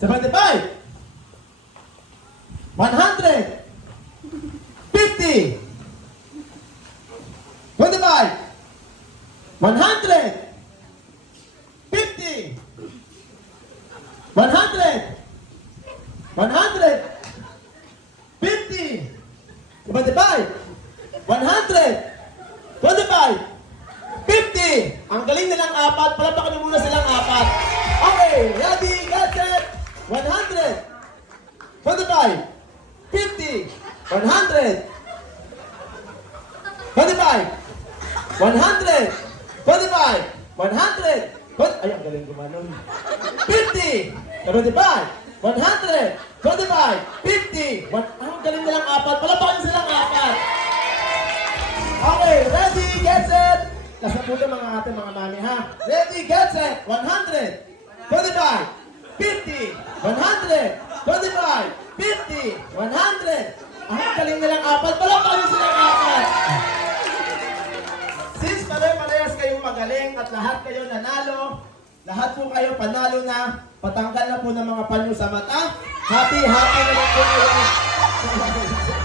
75, 100, 50, 25, 100, 50, 100, 100, 50, 25, 100, 25, 50. Ang galing nilang apat. Palapakan niyo muna silang apat. Okay, ready, get set. 100, 25, 50, 100, 25, 100, 25, 100, ay, ang galing gumanon. 50, 25, 100, 25, 50, ang galing nilang apat. Palapakan silang apat. Okay, ready, get set. Nasa po mga ating mga mami, ha? Ready, get set. 100, 25, 50, 100, 25, 50, 100. Ang galing nilang apat. Palapakan silang apat. Since parehas kayong magaling at lahat kayo nanalo, lahat po kayo panalo na, patanggal na po ng mga panyo sa mata. Happy na lang po kayo.